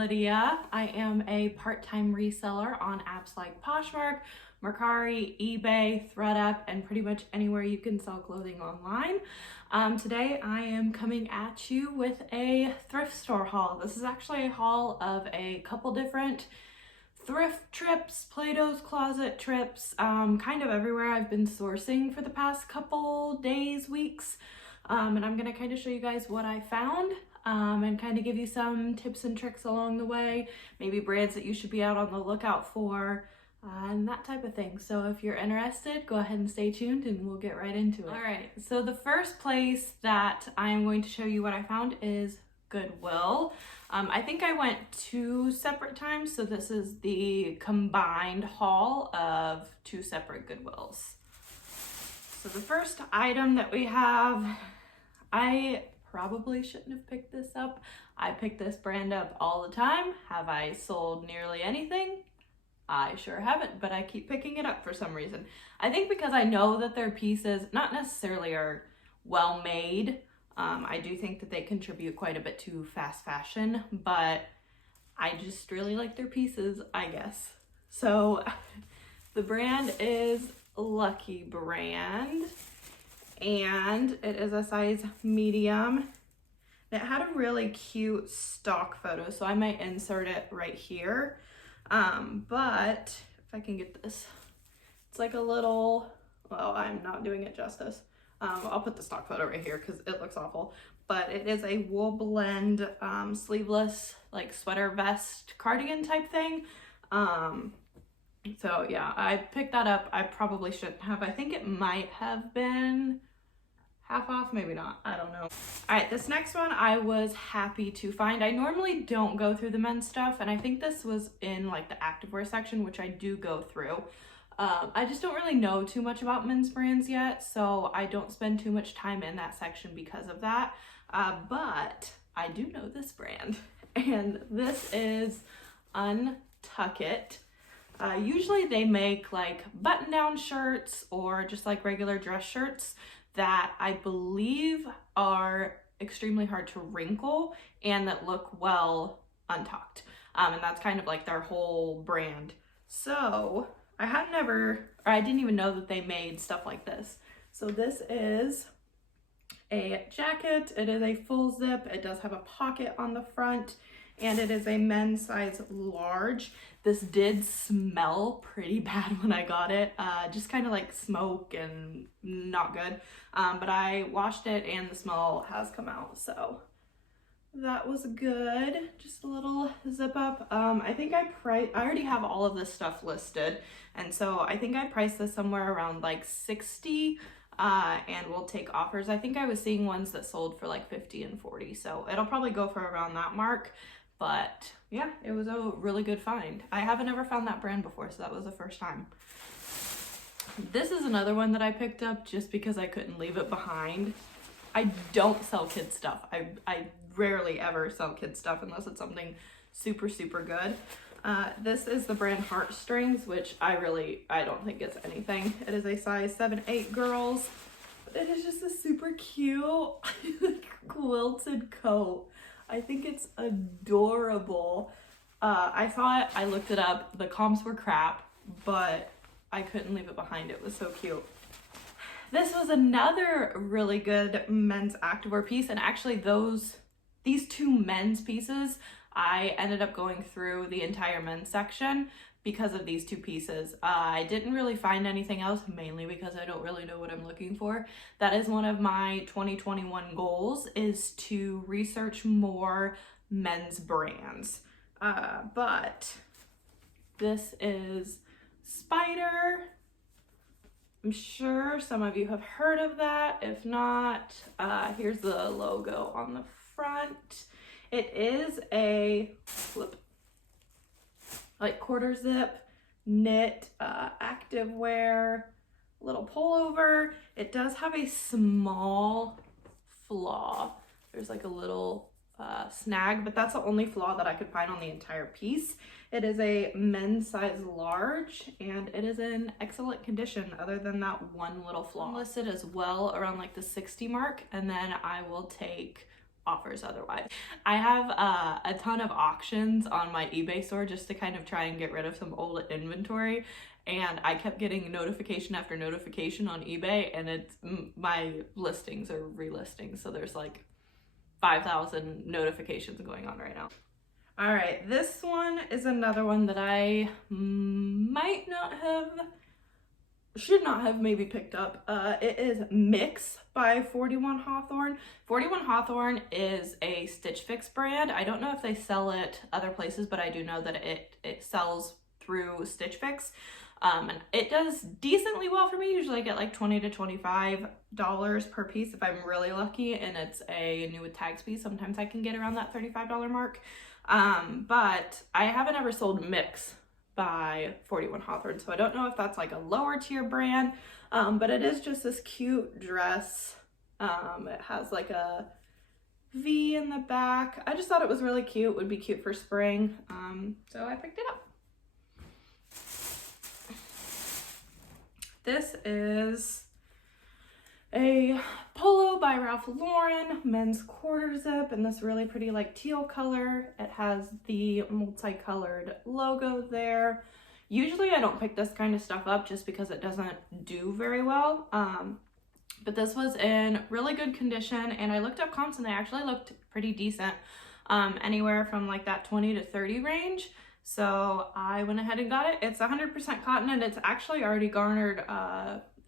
Lydia. I am a part-time reseller on apps like Poshmark, Mercari, eBay, thredup, and pretty much anywhere you can sell clothing online. Today I am coming at you with a thrift store haul. This is actually a haul of a couple different thrift trips, Plato's Closet trips, kind of everywhere I've been sourcing for the past couple days, weeks. And I'm gonna kind of show you guys what I found and kind of give you some tips and tricks along the way, maybe brands that you should be out on the lookout for, and that type of thing. So if you're interested, go ahead and stay tuned and we'll get right into it. All right, so the first place that I am going to show you what I found is Goodwill. I think I went 2 separate times, so this is the combined haul of 2 separate Goodwills. So the first item that we have, I probably shouldn't have picked this up. I pick this brand up all the time. Have I sold nearly anything? I sure haven't, but I keep picking it up for some reason. I think because I know that their pieces not necessarily are well made. I do think that they contribute quite a bit to fast fashion, but I just really like their pieces, I guess. So the brand is Lucky Brand, and it is a size medium. It had a really cute stock photo, so I might insert it right here. But if I can get this, it's like a little, well, I'm not doing it justice. I'll put the stock photo right here because it looks awful, but it is a wool blend, sleeveless, like sweater vest cardigan type thing. So yeah, I picked that up. I probably shouldn't have. I think it might have been half off, maybe not, I don't know. All right, this next one I was happy to find. I normally don't go through the men's stuff, and I think this was in like the activewear section, which I do go through. I just don't really know too much about men's brands yet, so I don't spend too much time in that section because of that. But I do know this brand, and this is Untuck It. Usually they make like button-down shirts or just like regular dress shirts that I believe are extremely hard to wrinkle and that look well untucked. And that's kind of like their whole brand. So I didn't even know that they made stuff like this. So this is a jacket. It is a full zip. It does have a pocket on the front, and it is a men's size large. This did smell pretty bad when I got it, just kind of like smoke and not good. But I washed it and the smell has come out, so that was good. Just a little zip up. I think I already have all of this stuff listed, and so I think I priced this somewhere around like 60, and we'll take offers. I think I was seeing ones that sold for like 50 and 40, so it'll probably go for around that mark. But yeah, it was a really good find. I haven't ever found that brand before, so that was the first time. This is another one that I picked up just because I couldn't leave it behind. I don't sell kids stuff. I rarely ever sell kids stuff unless it's something super, super good. This is the brand Heartstrings, which I don't think it's anything. It is a size 7-8 girls, but it is just a super cute quilted coat. I think it's adorable. I saw it, I looked it up, the comps were crap, but I couldn't leave it behind. It was so cute. This was another really good men's activewear piece, and actually these 2 men's pieces, I ended up going through the entire men's section because of these 2 pieces. I didn't really find anything else, mainly because I don't really know what I'm looking for. That is one of my 2021 goals, is to research more men's brands. But this is Spider. I'm sure some of you have heard of that. If not, here's the logo on the front. It is a like quarter zip knit activewear little pullover. It does have a small flaw. There's like a little snag, but that's the only flaw that I could find on the entire piece. It is a men's size large, and it is in excellent condition other than that one little flaw. I'm listed as well around like the 60 mark, and then I will take offers otherwise. I have a ton of auctions on my eBay store just to kind of try and get rid of some old inventory, and I kept getting notification after notification on eBay, and it's my listings are relistings, so there's like 5,000 notifications going on right now. All right, this one is another one that I should not have maybe picked up. It is Mix by 41 Hawthorne. 41 Hawthorne is a Stitch Fix brand. I don't know if they sell it other places, but I do know that it sells through Stitch Fix. And it does decently well for me. Usually I get like $20 to $25 per piece if I'm really lucky, and it's a new with tags piece. Sometimes I can get around that $35 mark. But I haven't ever sold Mix by 41 Hawthorne, so I don't know if that's like a lower tier brand, but it is just this cute dress. It has like a V in the back. I just thought it was really cute, would be cute for spring, so I picked it up. This is a polo by Ralph Lauren, men's quarter zip, in this really pretty like teal color. It has the multicolored logo there. Usually I don't pick this kind of stuff up just because it doesn't do very well. But this was in really good condition, and I looked up comps and they actually looked pretty decent. Anywhere from like that 20 to 30 range. So I went ahead and got it. It's 100% cotton, and it's actually already garnered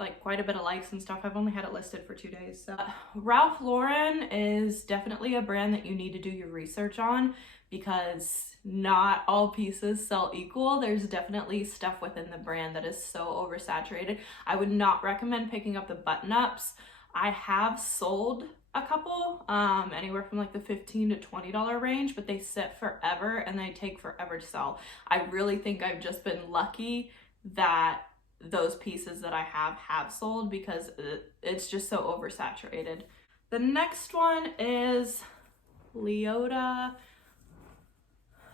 like quite a bit of likes and stuff. I've only had it listed for 2 days. So Ralph Lauren is definitely a brand that you need to do your research on, because not all pieces sell equal. There's definitely stuff within the brand that is so oversaturated. I would not recommend picking up the button-ups. I have sold a couple, anywhere from like the $15 to $20 range, but they sit forever and they take forever to sell. I really think I've just been lucky that those pieces that I have sold, because it's just so oversaturated. The next one is Leota,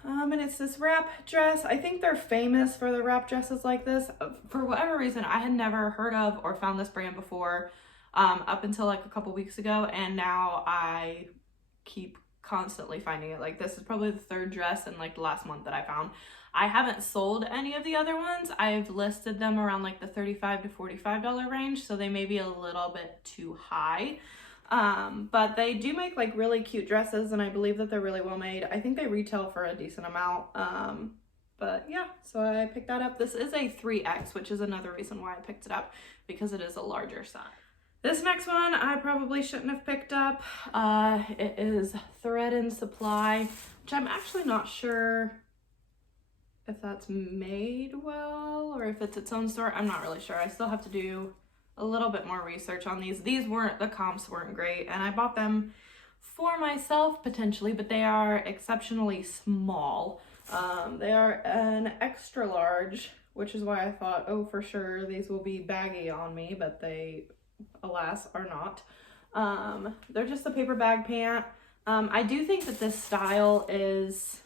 and it's this wrap dress. I think they're famous for the wrap dresses like this. For whatever reason, I had never heard of or found this brand before, up until like a couple weeks ago, and now I keep constantly finding it. Like, this is probably the third dress in like the last month that I found. I haven't sold any of the other ones. I've listed them around like the $35 to $45 range, so they may be a little bit too high. But they do make like really cute dresses, and I believe that they're really well made. I think they retail for a decent amount. But yeah, so I picked that up. This is a 3X, which is another reason why I picked it up, because it is a larger size. This next one I probably shouldn't have picked up. It is Thread and Supply, which I'm actually not sure if that's made well or if it's its own store. I'm not really sure. I still have to do a little bit more research on these. The comps weren't great, and I bought them for myself potentially, but they are exceptionally small. They are an extra large, which is why I thought, oh, for sure these will be baggy on me, but they, alas, are not. They're just a paper bag pant. I do think that this style is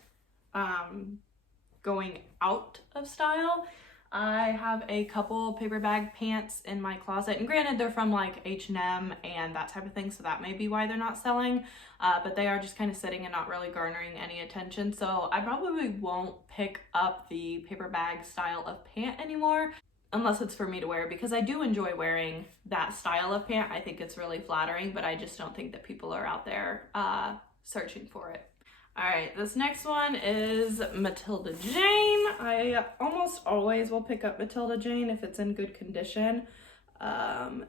going out of style. I have a couple paper bag pants in my closet, and granted they're from like H&M and that type of thing, so that may be why they're not selling, but they are just kind of sitting and not really garnering any attention. So I probably won't pick up the paper bag style of pant anymore, unless it's for me to wear, because I do enjoy wearing that style of pant. I think it's really flattering, but I just don't think that people are out there searching for it. All right, this next one is Matilda Jane. I almost always will pick up Matilda Jane if it's in good condition.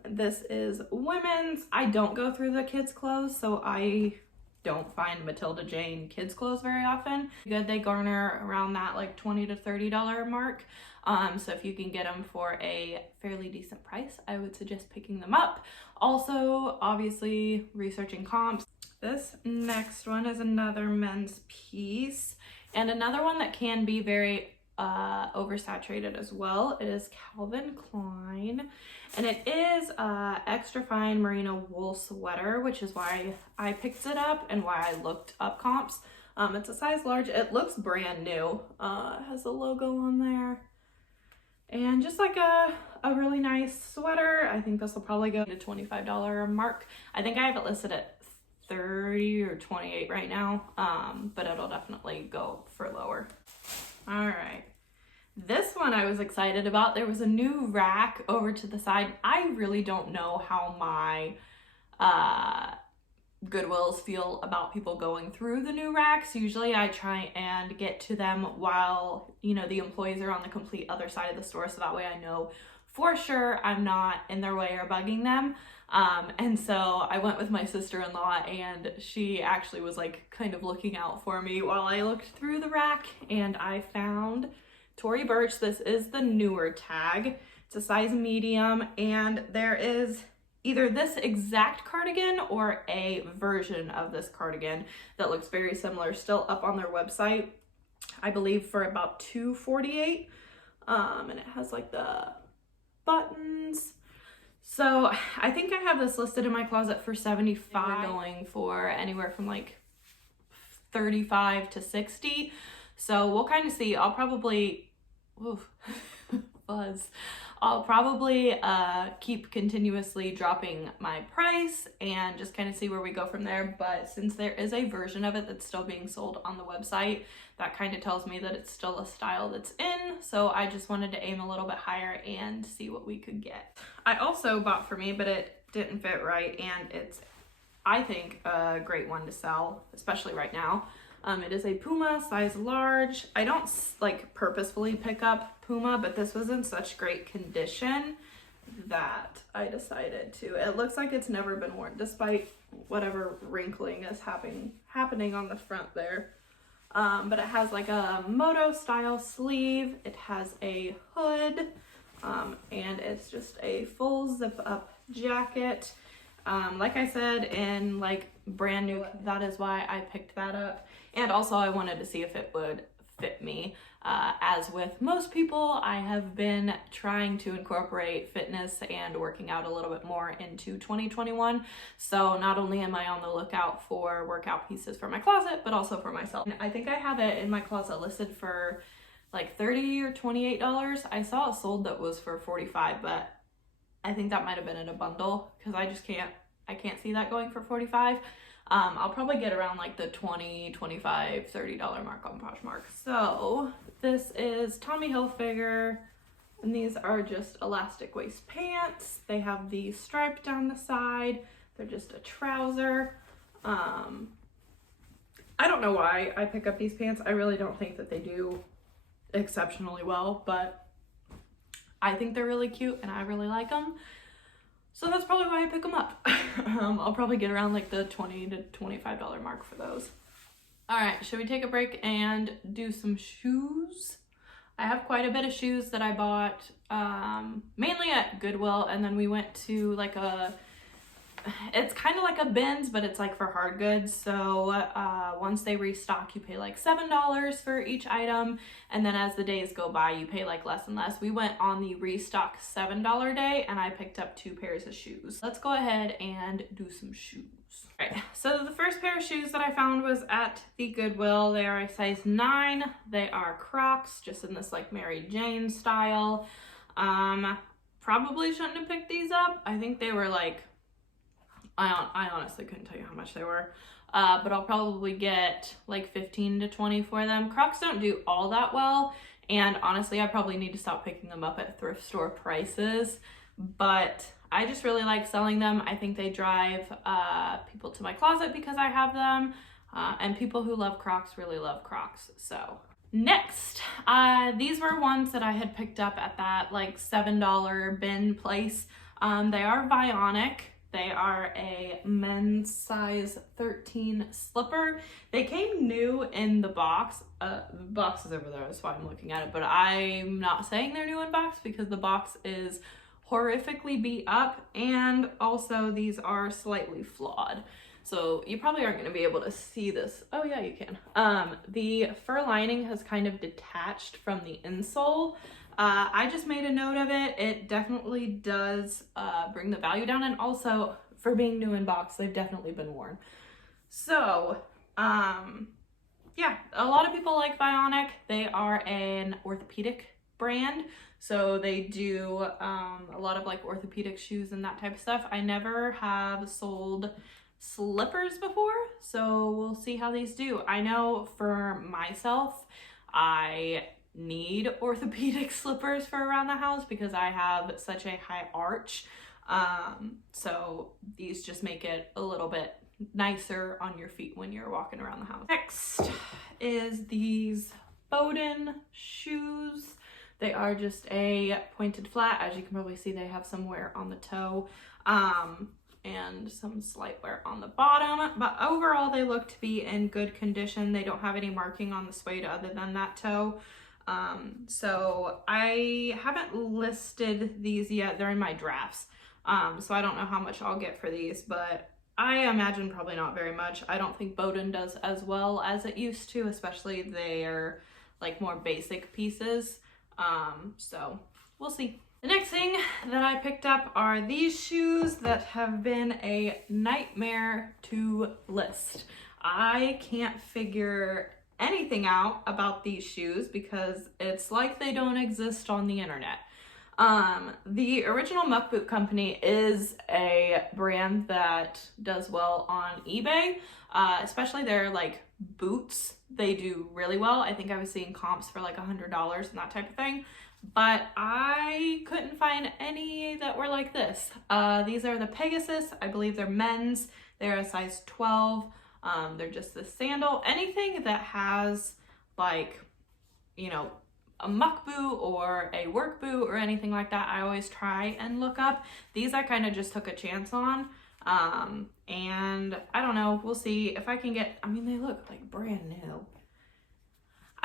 This is women's. I don't go through the kids' clothes, so I don't find Matilda Jane kids' clothes very often. Good, they garner around that like $20 to $30 mark. So if you can get them for a fairly decent price, I would suggest picking them up. Also, obviously, researching comps. This next one is another men's piece, and another one that can be very oversaturated as well. It is Calvin Klein, and it is extra fine merino wool sweater, which is why I picked it up and why I looked up comps. It's a size large. It looks brand new. It has the logo on there. And just like a really nice sweater. I think this will probably go to $25 mark. I think I have it listed at 30 or 28 right now, but it'll definitely go for lower. All right. This one I was excited about. There was a new rack over to the side. I really don't know how my Goodwills feel about people going through the new racks. Usually I try and get to them while, you know, the employees are on the complete other side of the store, so that way I know for sure I'm not in their way or bugging them. And so I went with my sister-in-law, and she actually was like kind of looking out for me while I looked through the rack, and I found Tory Burch. This is the newer tag. It's a size medium, and there is either this exact cardigan or a version of this cardigan that looks very similar, still up on their website, I believe for about $248. And it has like the buttons. So I think I have this listed in my closet for $75. We're going for anywhere from like $35 to $60. So we'll kind of see. I'll probably, buzz. I'll probably keep continuously dropping my price and just kind of see where we go from there. But since there is a version of it that's still being sold on the website, that kind of tells me that it's still a style that's in. So I just wanted to aim a little bit higher and see what we could get. I also bought for me, but it didn't fit right, and it's, I think, a great one to sell, especially right now. It is a Puma size large. I don't like purposefully pick up Puma, but this was in such great condition that I decided to. It looks like it's never been worn, despite whatever wrinkling is happening on the front there. But it has like a moto style sleeve. It has a hood, and it's just a full zip up jacket. Like I said, in like brand new, that is why I picked that up. And also I wanted to see if it would fit me. As with most people, I have been trying to incorporate fitness and working out a little bit more into 2021. So not only am I on the lookout for workout pieces for my closet, but also for myself. I think I have it in my closet listed for like $30 or $28. I saw it sold that was for $45, but I think that might have been in a bundle because I can't see that going for $45. I'll probably get around like the $20, $25, $30 mark on Poshmark. So this is Tommy Hilfiger, and these are just elastic waist pants. They have the stripe down the side. They're just a trouser. I don't know why I pick up these pants. I really don't think that they do exceptionally well, but I think they're really cute and I really like them. So that's probably why I pick them up. I'll probably get around like the $20 to $25 mark for those. All right, should we take a break and do some shoes? I have quite a bit of shoes that I bought mainly at Goodwill, and then we went to like it's kind of like a bins, but it's like for hard goods. So once they restock, you pay like $7 for each item, and then as the days go by, you pay like less and less. We went on the restock $7 day, and I picked up 2 pairs of shoes. Let's go ahead and do some shoes. All right, so the first pair of shoes that I found was at the Goodwill. They are a size 9. They are Crocs, just in this like Mary Jane style. Probably shouldn't have picked these up. I think they were like, I honestly couldn't tell you how much they were, but I'll probably get like 15 to 20 for them. Crocs don't do all that well, and honestly, I probably need to stop picking them up at thrift store prices, but I just really like selling them. I think they drive people to my closet because I have them, and people who love Crocs really love Crocs. So next, these were ones that I had picked up at that like $7 bin place. They are Vionic. They are a men's size 13 slipper. They came new in the box. The box is over there, that's why I'm looking at it, but I'm not saying they're new in box because the box is horrifically beat up, and also these are slightly flawed. So you probably aren't going to be able to see this. Oh yeah, you can. The fur lining has kind of detached from the insole. I just made a note of it. It definitely does bring the value down, and also for being new in box, they've definitely been worn. So yeah, a lot of people like Vionic. They are an orthopedic brand, so they do a lot of like orthopedic shoes and that type of stuff. I never have sold slippers before, so we'll see how these do. I know for myself, I need orthopedic slippers for around the house because I have such a high arch. So these just make it a little bit nicer on your feet when you're walking around the house. Next is these Bowden shoes. They are just a pointed flat. As you can probably see, they have some wear on the toe and some slight wear on the bottom, but overall they look to be in good condition. They don't have any marking on the suede other than that toe. So I haven't listed these yet. They're in my drafts. So I don't know how much I'll get for these, but I imagine probably not very much. I don't think Bowden does as well as it used to, especially their like more basic pieces. So we'll see. The next thing that I picked up are these shoes that have been a nightmare to list. I can't figure anything out about these shoes because it's like they don't exist on the internet. The original Muck Boot Company is a brand that does well on eBay, especially their like boots. They do really well. I think I was seeing comps for like $100 and that type of thing, but I couldn't find any that were like this. These are the Pegasus. I believe they're men's. They're a size 12. They're just the sandal. Anything that has like, you know, a muck boot or a work boot or anything like that, I always try and look up. These I kind of just took a chance on. And I don't know, we'll see if I can get, I mean, they look like brand new.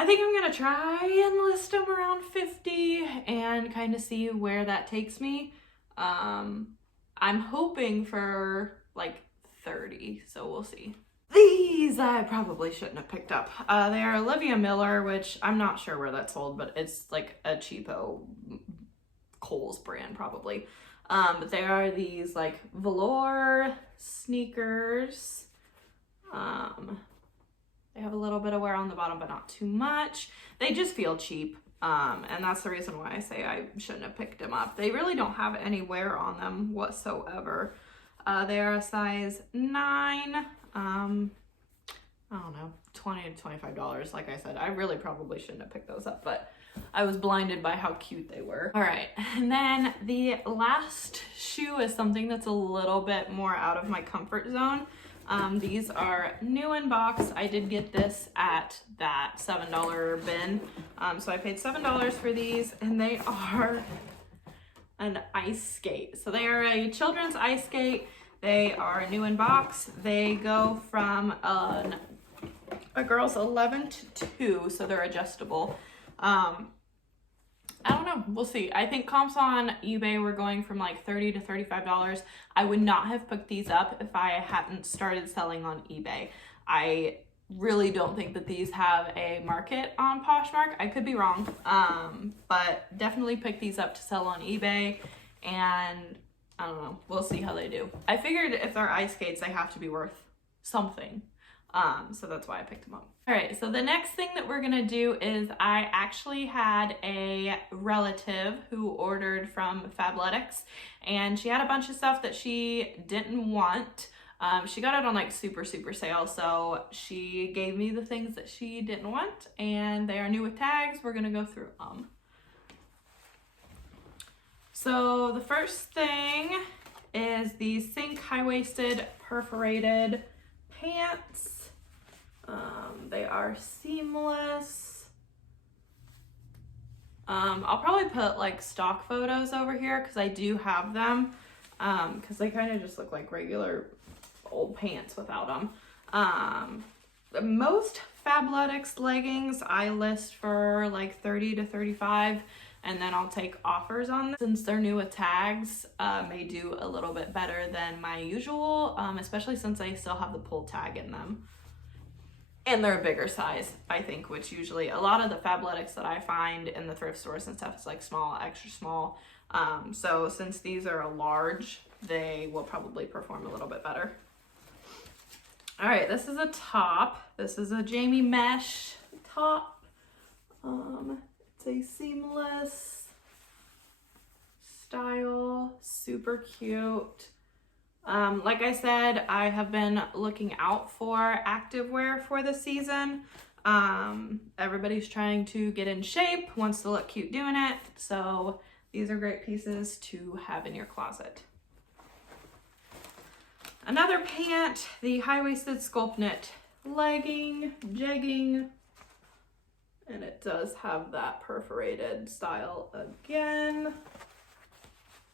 I think I'm gonna try and list them around 50 and kind of see where that takes me. I'm hoping for like 30, so we'll see. These I probably shouldn't have picked up. They are Olivia Miller, which I'm not sure where that's sold, but it's like a cheapo Kohl's brand probably. But they are these like velour sneakers. They have a little bit of wear on the bottom, but not too much. They just feel cheap. And that's the reason why I say I shouldn't have picked them up. They really don't have any wear on them whatsoever. They are a size 9. I don't know, $20 to $25. Like I said, I really probably shouldn't have picked those up, but I was blinded by how cute they were. All right, and then the last shoe is something that's a little bit more out of my comfort zone. These are new in box. I did get this at that $7 bin. So I paid $7 for these, and they are an ice skate. So they are a children's ice skate. They are new in box. They go from a girl's 11 to 2, so they're adjustable. I don't know, we'll see. I think comps on eBay were going from like $30 to $35. I would not have picked these up if I hadn't started selling on eBay. I really don't think that these have a market on Poshmark. I could be wrong, but definitely pick these up to sell on eBay, and I don't know, we'll see how they do. I figured if they're ice skates, they have to be worth something. So that's why I picked them up. All right, so the next thing that we're gonna do is I actually had a relative who ordered from Fabletics, and she had a bunch of stuff that she didn't want. She got it on like super sale, so she gave me the things that she didn't want, and they are new with tags. We're gonna go through them. So the first thing is the Sync high-waisted perforated pants. They are seamless. I'll probably put like stock photos over here because I do have them, because they kind of just look like regular old pants without them. Most Fabletics leggings I list for like 30 to 35, and then I'll take offers on them. Since they're new with tags, may do a little bit better than my usual, especially since I still have the pull tag in them. And they're a bigger size, I think, which usually a lot of the Fabletics that I find in the thrift stores and stuff is like small, extra small. So since these are a large, they will probably perform a little bit better. All right, this is a top. This is a Jamie mesh top. It's a seamless style, super cute. Like I said, I have been looking out for activewear for the season. Everybody's trying to get in shape, wants to look cute doing it. So these are great pieces to have in your closet. Another pant, the high-waisted sculpt knit legging, jegging, and it does have that perforated style again.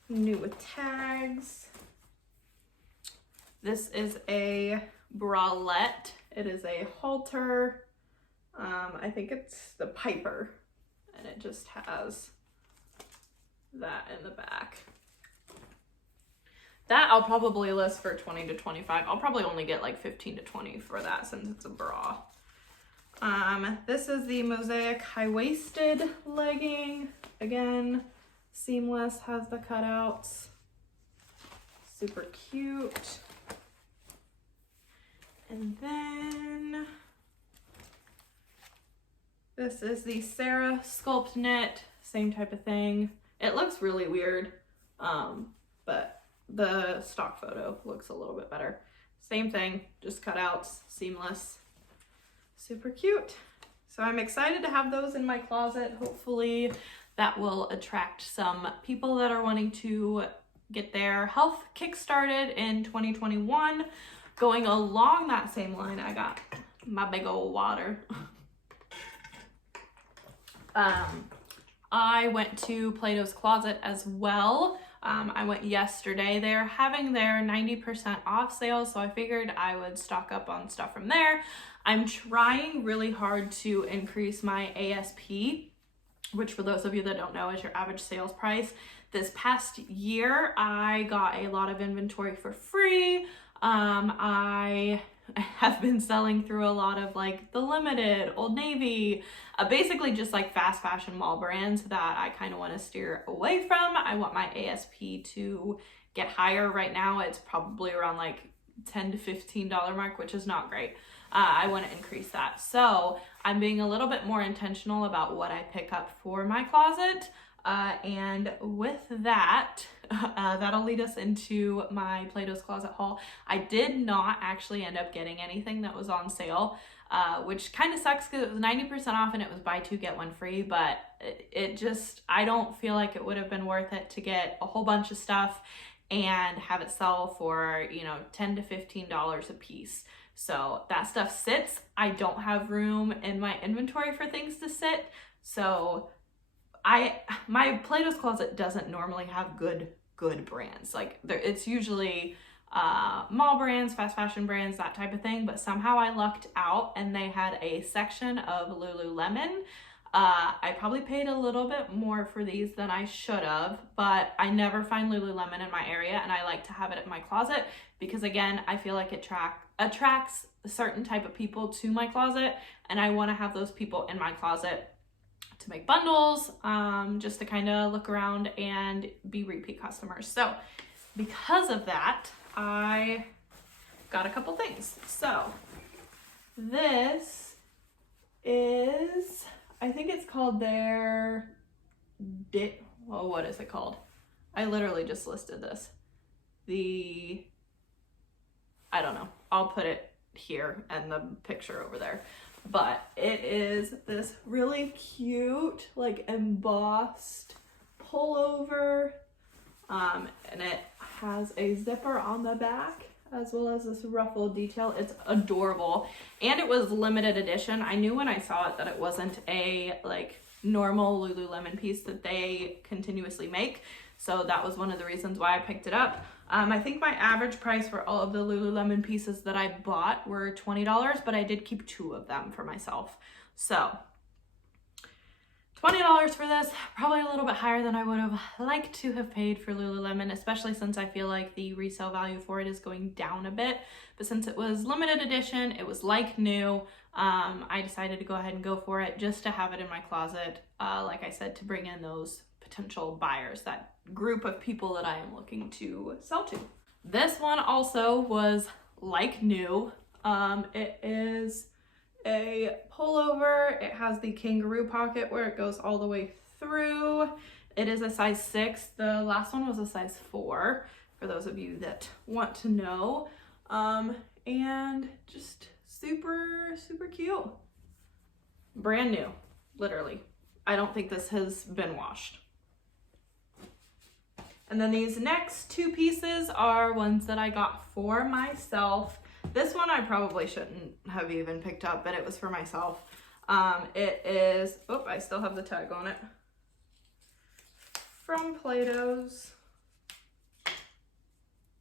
New with tags. This is a bralette. It is a halter. I think it's the Piper, and it just has that in the back. That I'll probably list for 20 to 25. I'll probably only get like 15 to 20 for that since it's a bra. This is the Mosaic high-waisted legging. Again, seamless, has the cutouts. Super cute. And then this is the Sarah sculpt knit, same type of thing. It looks really weird, but the stock photo looks a little bit better. Same thing, just cutouts, seamless, super cute. So I'm excited to have those in my closet. Hopefully that will attract some people that are wanting to get their health kick-started in 2021. Going along that same line, I got my big old water. I went to Plato's Closet as well. I went yesterday. They're having their 90% off sale, so I figured I would stock up on stuff from there. I'm trying really hard to increase my ASP, which for those of you that don't know is your average sales price. This past year, I got a lot of inventory for free. I have been selling through a lot of like the Limited, Old Navy, basically just like fast fashion mall brands that I kind of want to steer away from. I want my ASP to get higher. Right now it's probably around like $10 to $15 mark, which is not great. I want to increase that. So I'm being a little bit more intentional about what I pick up for my closet. And with that, that'll lead us into my Plato's Closet haul. I did not actually end up getting anything that was on sale, which kind of sucks because it was 90% off and it was buy two, get one free, but it just, I don't feel like it would have been worth it to get a whole bunch of stuff and have it sell for, you know, $10 to $15 a piece. So that stuff sits. I don't have room in my inventory for things to sit. So my Plato's Closet doesn't normally have good brands. Like it's usually mall brands, fast fashion brands, that type of thing. But somehow I lucked out and they had a section of Lululemon. I probably paid a little bit more for these than I should have, but I never find Lululemon in my area, and I like to have it in my closet because, again, I feel like it attracts a certain type of people to my closet, and I want to have those people in my closet to make bundles, just to kind of look around and be repeat customers. So because of that, I got a couple things. So this is, I think it's called their, what is it called? I literally just listed this. I don't know. I'll put it here and the picture over there. But it is this really cute, like embossed pullover. And it has a zipper on the back as well as this ruffled detail. It's adorable. And it was limited edition. I knew when I saw it that it wasn't a like normal Lululemon piece that they continuously make. So that was one of the reasons why I picked it up. I think my average price for all of the Lululemon pieces that I bought were $20, but I did keep 2 of them for myself. So $20 for this, probably a little bit higher than I would have liked to have paid for Lululemon, especially since I feel like the resale value for it is going down a bit. But since it was limited edition, it was like new, I decided to go ahead and go for it just to have it in my closet. Like I said, to bring in those potential buyers, that group of people that I am looking to sell to. This one also was like new. It is a pullover. It has the kangaroo pocket where it goes all the way through. It is a size 6. The last one was a size 4 for for those of you that want to know. And just super, super cute. Brand new, literally. I don't think this has been washed. And then these next two pieces are ones that I got for myself. This one I probably shouldn't have even picked up, but it was for myself. It is, oh, I still have the tag on it. From Plato's.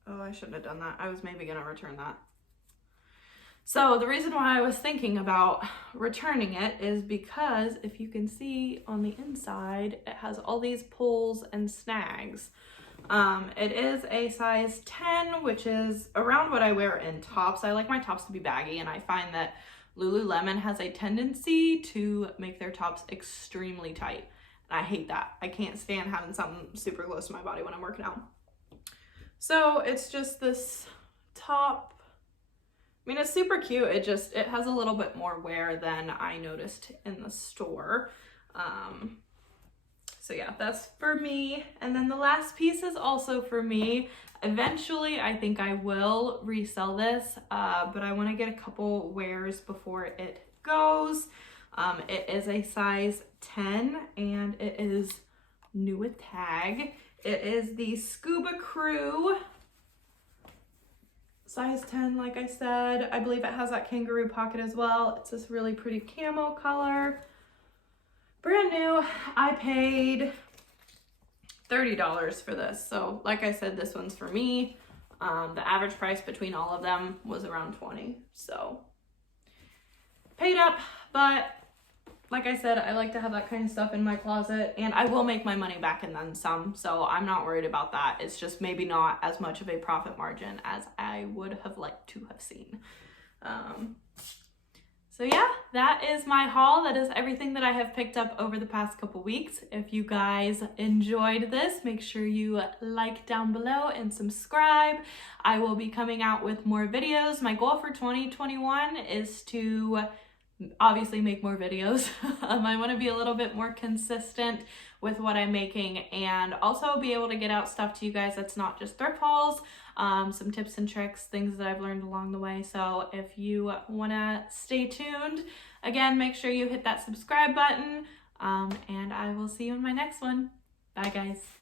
Oh, I shouldn't have done that. I was maybe gonna return that. So the reason why I was thinking about returning it is because if you can see on the inside, it has all these pulls and snags. It is a size 10, which is around what I wear in tops. I like my tops to be baggy, and I find that Lululemon has a tendency to make their tops extremely tight. And I hate that. I can't stand having something super close to my body when I'm working out. So it's just this top. I mean, it's super cute. It has a little bit more wear than I noticed in the store. So yeah, that's for me. And then the last piece is also for me. Eventually, I think I will resell this, but I want to get a couple wears before it goes. It is a size 10 and it is new with tag. It is the Scuba Crew. Size 10, like I said. I believe it has that kangaroo pocket as well. It's this really pretty camo color. Brand new. I paid $30 for this. So like I said, this one's for me. The average price between all of them was around $20. So paid up, but like I said, I like to have that kind of stuff in my closet, and I will make my money back and then some, so I'm not worried about that. It's just maybe not as much of a profit margin as I would have liked to have seen. So yeah, that is my haul. That is everything that I have picked up over the past couple weeks. If you guys enjoyed this, make sure you like down below and subscribe. I will be coming out with more videos. My goal for 2021 is to obviously make more videos. I want to be a little bit more consistent with what I'm making, and also be able to get out stuff to you guys that's not just thrift hauls, some tips and tricks, things that I've learned along the way. So if you want to stay tuned, again, make sure you hit that subscribe button, and I will see you in my next one. Bye guys.